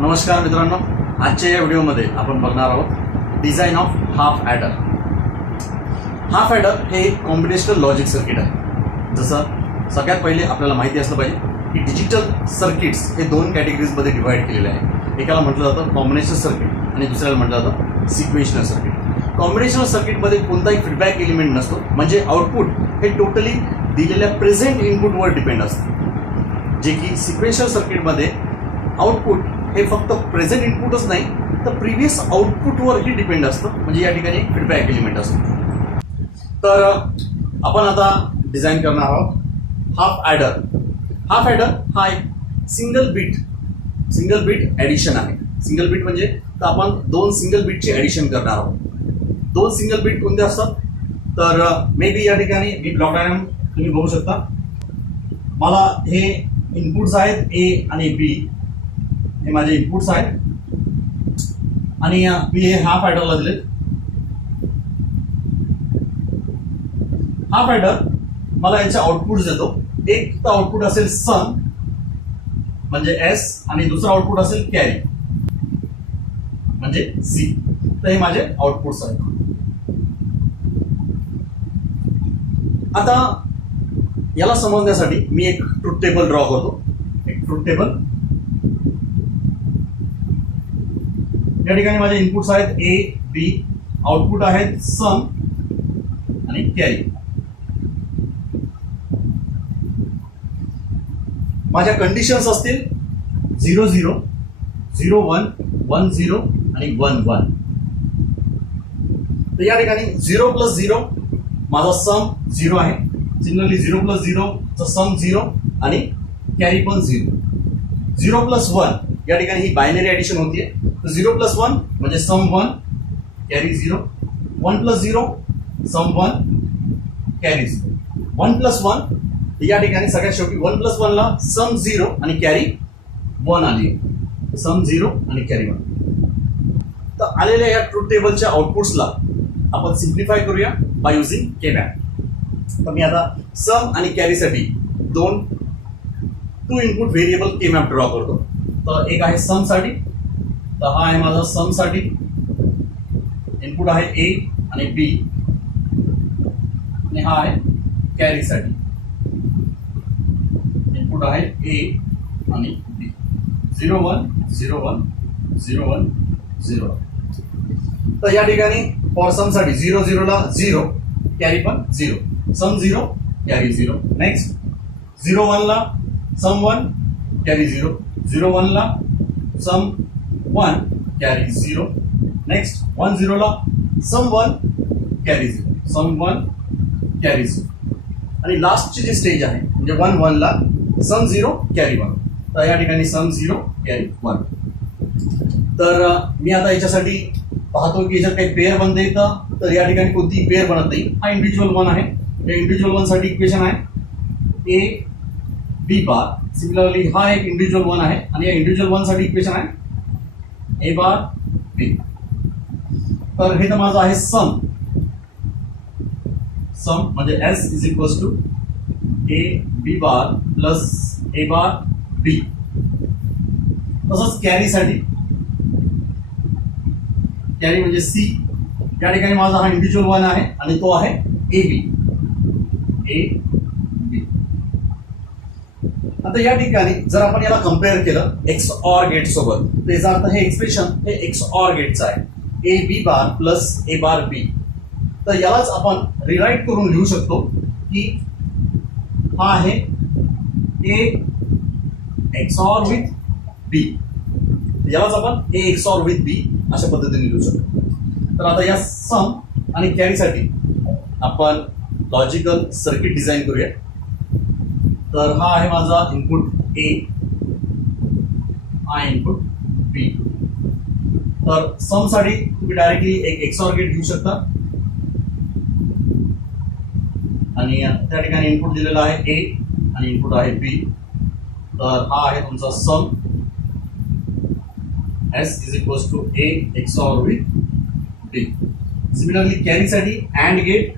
नमस्कार मित्रांनो, आजच्या या व्हिडिओमध्ये आपण बघणार आहोत design of half adder. Half adder हे एक कॉम्बिनेशनल लॉजिक सर्किट आहे. जसं सगळ्यात पहिले आपल्याला माहिती असलं पाहिजे की डिजिटल सर्किट्स हे दोन कॅटेगरीजमध्ये डिवाइड केलेले आहे. एकाला म्हटलं जातं कॉम्बिनेशनल सर्किट आणि दुसऱ्याला म्हटलं जातं सिक्वेन्शनल सर्किट. कॉम्बिनेशनल सर्किटमध्ये कोणताही फीडबॅक एलिमेंट नसतो, म्हणजे आउटपुट हे टोटली दिलेल्या प्रेझेंट इनपुटवर डिपेंड असतं. जे की सिक्वेन्शियल सर्किटमध्ये आउटपुट हे फक्त प्रेझेंट इनपुटच नाही तर प्रिव्हियस आउटपुटवरही डिपेंड असतं, म्हणजे या ठिकाणी फीडबॅक एलिमेंट असतो. तर आपण आता डिझाईन करणार आहोत हाफ ॲडर. हाफ ॲडर हा एक सिंगल बीट ॲडिशन आहे. सिंगल बीट म्हणजे तर आपण दोन सिंगल बीटची ॲडिशन करणार आहोत. दोन सिंगल बीट कोणते असतात तर मे बी या ठिकाणी मी ब्लॉक डायग्राम तुम्ही बघू शकता. मला हे इनपुट्स आहेत ए आणि बी, हे माझे इनपुट्स आहेत आणि मी हे हाफ ॲडरला दिले. हाफ ॲडर मला याचे आउटपुट देतो. एक तर आउटपुट असेल सम म्हणजे एस आणि दुसरा आउटपुट असेल कॅरी म्हणजे सी. तर हे माझे आउटपुट्स आहेत. आता याला समजण्यासाठी मी एक ट्रुथ टेबल ड्रॉ करतो. एक ट्रुथ टेबल. या ठिकाणी माझे इनपुट्स आहेत ए बी, आउटपुट आहेत सम आणि कॅरी. माझ्या कंडिशन्स असतील 0 0 0 1 1 0 आणि 1 1. तर या ठिकाणी 0 प्लस 0 माझा सम 0 आहे. सिमिलरली 0 प्लस 0 चा सम 0 आणि कॅरी पण 0. 0 प्लस 1 या ठिकाणी ही बायनरी ॲडिशन होतीये. तर 0 प्लस 1 म्हणजे सम 1 कॅरी 0. 1 प्लस 0 सम 1 कॅरी 0. 1 प्लस 1 या ठिकाणी सगळ्यात शेवटी 1 प्लस 1 ला सम 0 आणि कॅरी 1 आली. सम 0 आणि कॅरी 1. तर आलेल्या या ट्रुथ टेबलच्या आउटपुट्सला आपण सिम्प्लिफाय करूया बाय युझिंग के मॅप. तर मी आता सम आणि कॅरीसाठी two input variable K map draw करतो. तर एक आहे सम साठी, तर हा आहे माझा सम साठी. इनपुट आहे ए आणि बी आणि हा आहे कॅरी साठी. इनपुट आहे ए आणि बी. 0 1 0 1 0 1 0. तर या ठिकाणी फॉर सम साठी 0 0 ला 0 कॅरी पण 0. Sum 0 carry 0. नेक्स्ट 0 1 ला सम 1 कॅरी 0. 0 1 ला सम 1 कॅरी 0. नेक्स्ट 1 0 ला सम 1 कॅरी 0. सम 1 कॅरी 0. आणि लास्टची जी स्टेज आहे म्हणजे 1 1 ला सम 0 कॅरी 1. तर या ठिकाणी सम 0 कॅरी 1. तर मी आता याच्यासाठी पाहतो की याच्यात काही पेअर बनते का, तर या ठिकाणी कोणतीही पेअर बनत नाही. हा इंडिव्हिज्युअल 1 आहे. या इंडिव्हिज्युअल 1 साठी इक्वेशन आहे ए बी बार. सिमिलरली हा एक इंडिव्हिज्युअल 1 आहे आणि या इंडिव्हिज्युअल 1 साठी इक्वेशन आहे ए बार बी. तर हे तर माझं आहे सम. सम म्हणजे s is equals to a b bar plus a bar b. तसंच कॅरीसाठी कॅरी म्हणजे सी. या ठिकाणी माझा हा इंडिव्हिज्युअल 1 आहे आणि तो आहे ए बी. A B. आता या ठिकाणी जर आपण याला कम्पेअर केलं एक्स ऑर गेट सोबत, तर याचा अर्थ हे एक्सप्रेशन हे एक्स ऑर गेटचं आहे. A b bar plus a bar बी. तर यालाच आपण रिराईट करून लिहू शकतो की हा आहे ए एक्स ऑर विथ बी. यालाच आपण ए एक्स ऑर विथ बी अशा पद्धतीने लिहू शकतो. तर आता या सम आणि कॅरीसाठी आपण लॉजिकल सर्किट डिझाईन करूया. तर हा आहे माझा इनपुट ए, हा इनपुट बी. तर सम साठी तुम्ही डायरेक्टली एक एक्सऑर गेट घेऊ शकता आणि त्या ठिकाणी इनपुट दिलेला आहे ए आणि इनपुट आहे बी. तर हा आहे तुमचा सम S is equals to A XOR with B. Similarly, carry साठी AND गेट.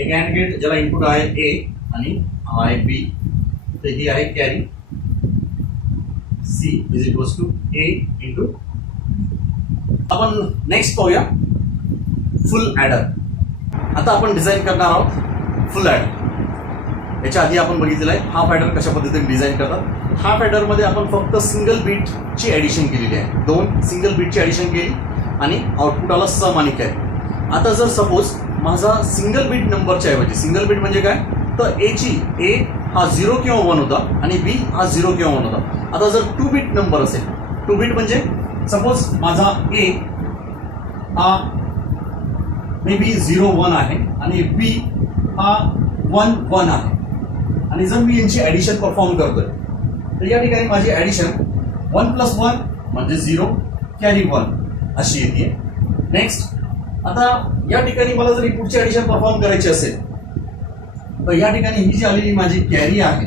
एक AND गेट ज्याला इनपुट आहे A आणि आहे B. तर ही आहे carry. C is equals to A into. आपण नेक्स्ट पाहूया फुल ॲडर. आता आपण डिझाईन करणार आहोत फुल ॲडर. याच्या आधी आपण बघितलेलं आहे हाफ ॲडर कशा पद्धतीने डिझाईन करतात. हाफ ॲडरमध्ये आपण फक्त सिंगल बीटची ॲडिशन केलेली आहे. 2 सिंगल बीटची ॲडिशन केली आणि आउटपुट आला सम आणि कॅरी. आता जर सपोज माझा सिंगल बीट नंबरच्या ऐवजी, सिंगल बीट म्हणजे काय, तर ए हा 0 किंवा 1 होता आणि बी हा 0 किंवा 1 होता. आता जर 2 बीट नंबर असेल, 2 बीट म्हणजे सपोज माझा ए हा मे बी 0 1 आहे आणि बी हा 1 1 आहे आणि जर मी यांची ॲडिशन परफॉर्म करतोय तर या ठिकाणी माझी ॲडिशन 1 + 1 म्हणजे 0 कॅरी 1 अशी येते. नेक्स्ट, आता या ठिकाणी मला जर पुढची ॲडिशन परफॉर्म करायची असेल तर या ठिकाणी ही जी आलेली माझी कॅरी आहे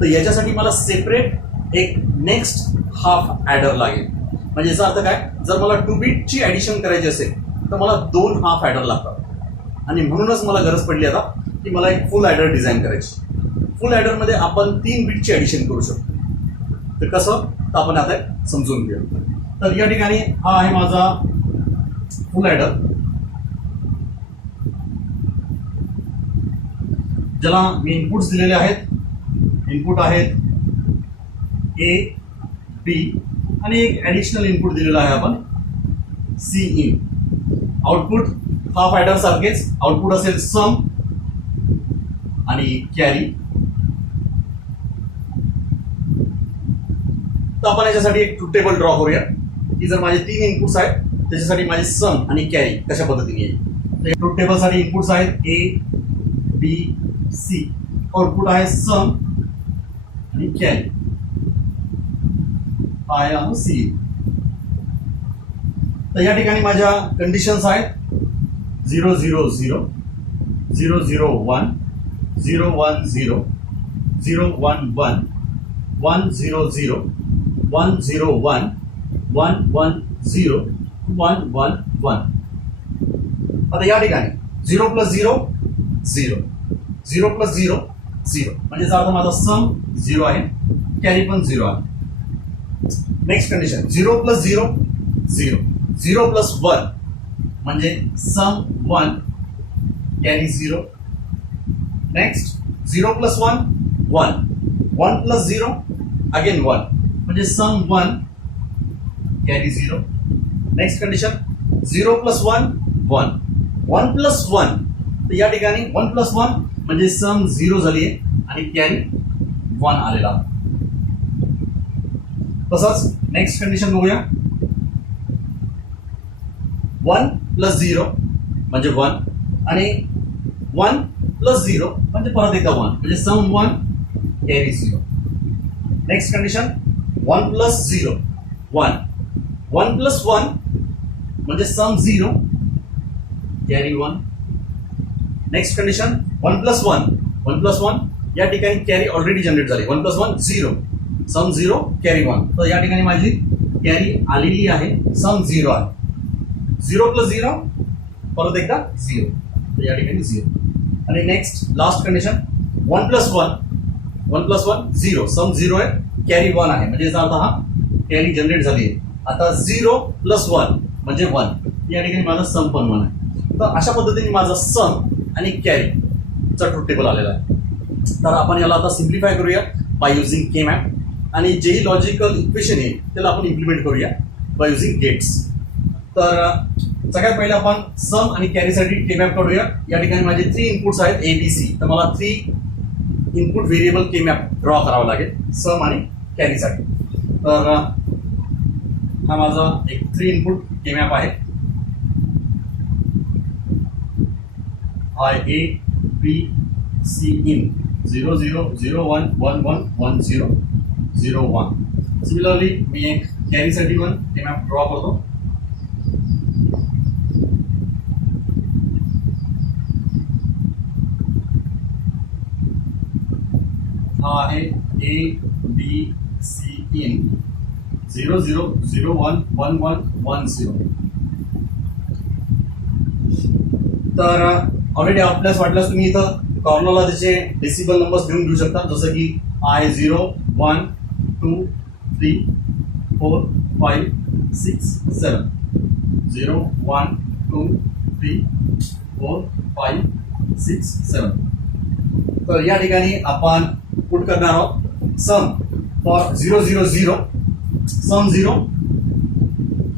तर याच्यासाठी मला सेपरेट एक नेक्स्ट हाफ ॲडर लागेल. म्हणजे याचा अर्थ काय, जर मला 2 बीटची ॲडिशन करायची असेल तर मला 2 हाफ ॲडर लागतात आणि म्हणूनच मला गरज पडली आता की मला एक फुल ॲडर डिझाईन करायची. फुल ॲडरमध्ये आपण 3 बीटची ॲडिशन करू शकतो. तर कसं, तर आपण आता समजून घेऊ. तर या ठिकाणी हा आहे माझा फुल ॲडर, ज्याला मी इनपुट्स दिलेले आहेत. इनपुट आहेत ए बी आणि एक ॲडिशनल इनपुट दिलेला आहे आपण C in. Output half adder सारखेच आउटपुट असेल सम आणि कॅरी. तर आपण याच्यासाठी एक ट्रूथ टेबल ड्रॉ करूया की जर माझे 3 इनपुट्स आहेत त्याच्यासाठी माझे सम आणि कॅरी कशा पद्धतीने येईल. ट्रूथ टेबलसाठी इनपुट्स आहेत ए बी सी, आउटपुट आहे सम आणि कॅरी आहे सी. तर या ठिकाणी माझ्या कंडिशन्स आहेत 0 0 0 0 0 1 0 1 0 0 1 1 1 0 0 1 0 1 1 1 0 1 1 1. आता या ठिकाणी 0 + 0 0 0 + 0 0 म्हणजे जर माझा सम 0 आहे, कॅरी पण 0 आहे. नेक्स्ट कंडिशन 0 + 0 0 0 + 1 म्हणजे सम 1 कॅरी 0. नेक्स्ट 0 + 1 1 1 + 0 अगेन 1 म्हणजे सम 1 कॅरी 0. नेक्स्ट कंडिशन 0 + 1 1 1 + 1, तर या ठिकाणी 1 + 1 म्हणजे सम 0 झाली आहे आणि कॅरी 1 आलेला. तसंच नेक्स्ट कंडिशन बघूया 1 + 0 म्हणजे 1 आणि 1 + 0 म्हणजे परत एकदा 1 म्हणजे सम 1 कॅरी 0. नेक्स्ट कंडिशन 1 + 0 1 1 + 1 म्हणजे सम 0 कॅरी 1. नेक्स्ट कंडिशन 1 + 1 1 + 1 या ठिकाणी कॅरी ऑलरेडी जनरेट झाली. 1 + 1 0 सम 0 कॅरी 1. तर या ठिकाणी माझी कॅरी आलेली आहे, सम 0 आहे. 0 + 0 परत एकदा 0, तर या ठिकाणी 0. आणि नेक्स्ट लास्ट कंडिशन 1 + 1 1 + 1 0 सम 0 आहे, कॅरी 1 आहे. म्हणजे याचा अर्थ हा कॅरी जनरेट झाली आहे. आता 0 + 1 म्हणजे 1, या ठिकाणी माझा सम पण 1 आहे. तर अशा पद्धतीने माझा सम आणि कॅरीचा ट्रूथ टेबल आलेला आहे. तर आपण याला आता सिम्प्लिफाय करूया बाय युझिंग के मॅप आणि जेही लॉजिकल इक्वेशन आहे त्याला आपण इम्प्लिमेंट करूया बाय युझिंग गेट्स. तर सगळ्यात पहिले आपण सम आणि कॅरीसाठी के मॅप काढूया. या ठिकाणी माझे 3 इनपुट्स आहेत ए बी सी, तर मला 3 input variable K map draw करावा लागेल सम आणि कॅरीसाठी. तर हा माझा एक 3 इनपुट के मॅप आहे. A B C in 0 0 0 1 1 1 1 0 0 1. Similarly मी एक कॅरीसाठी पण के मॅप ड्रॉ करतो. हा आहे ए बी सी इन 0 0 0 1 1 1 1 0. तर ऑलरेडी आपल्यास वाटल्यास तुम्ही इथं कॉर्नरला त्याचे डेसिबल नंबर्स लिहून घेऊ शकता, जसं की आहे 0 1 2 3 4 5 6 7 0 1 2 3 4 5 6 7. तर या ठिकाणी आपण पुट करणार आहोत sum for 0 0 0 sum 0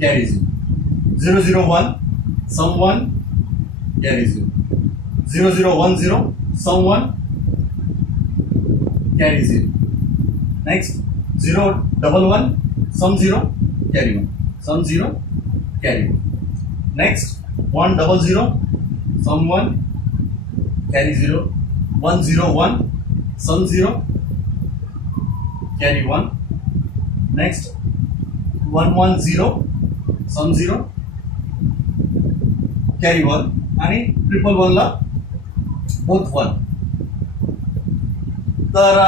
carries 0 0 1 sum 1 carries you. 0010 someone carries you. Next 011 some 0 carry 1 some 0 carry 1. Next 100 someone carry 0 101 some 0 carry 1. Next 110 some 0 carry 1 आणि 111 ला बोथ 1. तर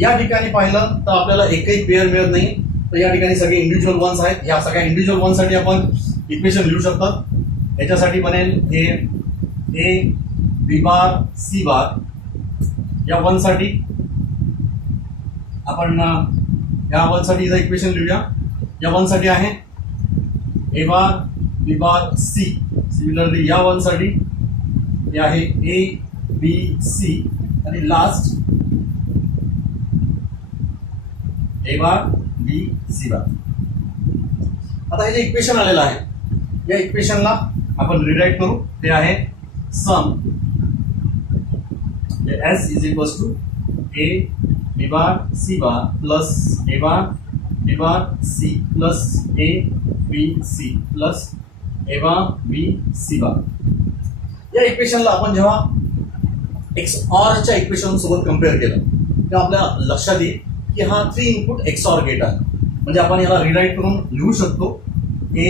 या ठिकाणी पाहिलं तर आपल्याला एकही पेअर मिळत नाही. तर या ठिकाणी सगळे इंडिव्हिज्युअल वन्स आहेत. या सगळ्या इंडिव्हिज्युअल वन साठी आपण इक्वेशन लिहू शकतात. याच्यासाठी बनेल हे ए बी बार सी बार. या वन साठी आपण या वन साठी इथं इक्वेशन लिहूया. या वन साठी आहे ए bar b bar C. Similarly या वन साठी हे आहे ए बी सी आणि लास्ट ए बार बी सी बार. आता हे जे इक्वेशन आलेलं आहे या इक्वेशनला आपण रिराईट करू. ते आहे sum s is equal to a b bar c bar plus a bar b bar c plus a B c plus a bar b c bar. या इक्वेशनला आपण जेव्हा एक्स ऑर च्या इक्वेशन सोबत कम्पेअर केलं तेव्हा आपल्या लक्षात येईल की हा 3 इनपुट एक्स ऑर गेट आहे. म्हणजे आपण याला रिराईट करून लिहू शकतो a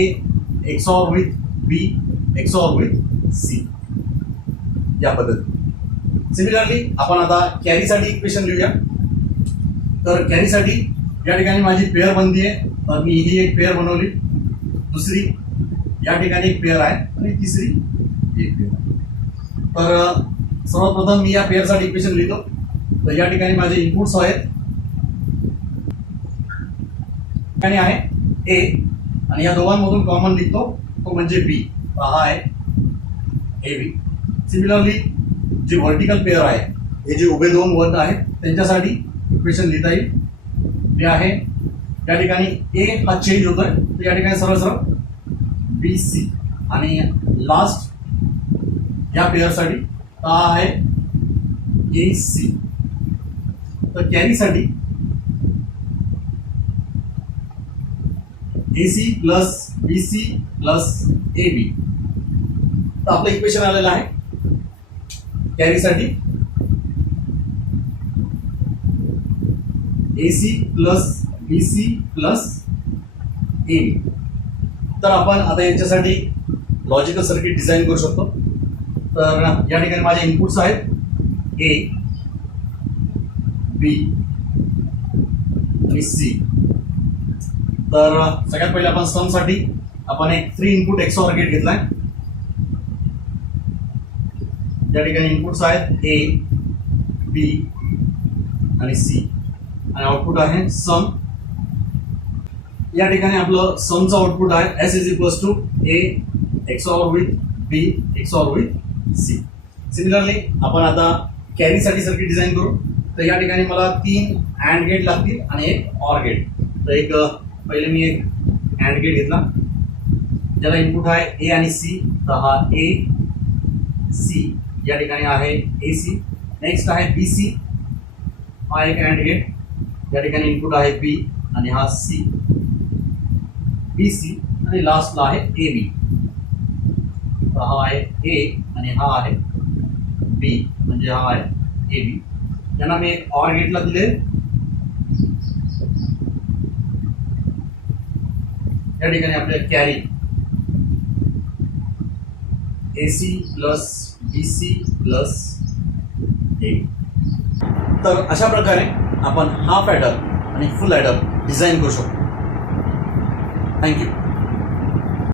XOR with b XOR with c या पद्धतीने. सिमिलरली आपण आता कॅरीसाठी इक्वेशन लिहूया. तर कॅरीसाठी या ठिकाणी माझी पेअर बनती आहे. तर मी ही एक पेअर बनवली. दुसरी या ठिकाणी एक पेअर आहे आणि तिसरी एक पेअर आहे. तर सर्वप्रथम मी या पेअरसाठी इक्वेशन लिहितो. तर या ठिकाणी माझे इनपुट्स आहेत. ठिकाणी आहे ए आणि या दोघांमधून कॉमन लिखतो तो म्हणजे बी. हा आहे ए बी. सिमिलरली जे व्हर्टिकल पेअर आहे हे जे उभे दोन वर्ड आहेत त्यांच्यासाठी इक्वेशन लिहिता येईल. ते आहे या ठिकाणी ए हा चेंज होतोय तर या ठिकाणी सरळ सरळ बी सी आणि लास्ट या पेअरसाठी हा आहे ए सी. तर कॅरीसाठी a c plus b c plus a b. तर आपलं इक्वेशन आलेलं आहे कॅरीसाठी a c plus b c plus a b. तर आपण आता याच्यासाठी लॉजिकल सर्किट डिझाईन करू शकतो. तर या ठिकाणी माझे इनपुट्स आहेत ए बी आणि सी. तर सगळ्यात पहिले आपण सम साठी आपण एक 3 इनपुट एक्सऑर गेट घेतलाय. या ठिकाणी इनपुट्स आहेत ए बी आणि सी आणि आउटपुट आहे सम. या ठिकाणी आपलं समचं आउटपुट आहे S is equal to A XOR with B XOR with C. Similarly आपण आता कॅरीसाठी सर्किट डिझाईन करू. तर या ठिकाणी मला 3 अँड गेट लागतील आणि एक ऑर गेट. तर एक पहिले मी एक अँड गेट घेतला ज्याला इनपुट आहे ए आणि सी. तर हा ए सी या ठिकाणी आहे ए सी. नेक्स्ट आहे बी सी. हा एक अँड गेट या ठिकाणी इनपुट आहे बी आणि हा सी बी सी आणि लास्टला आहे ए बी. तर हा आहे ए आणि हा आहे बी म्हणजे हा आहे ए बी. त्यांना मी एक ऑर गेटला दिले. या ठिकाणी आपले carry a c plus b c plus a. तर अशा प्रकारे आपण हाफ ॲडर आणि फुल ॲडर डिझाईन करू शकतो. थँक्यू.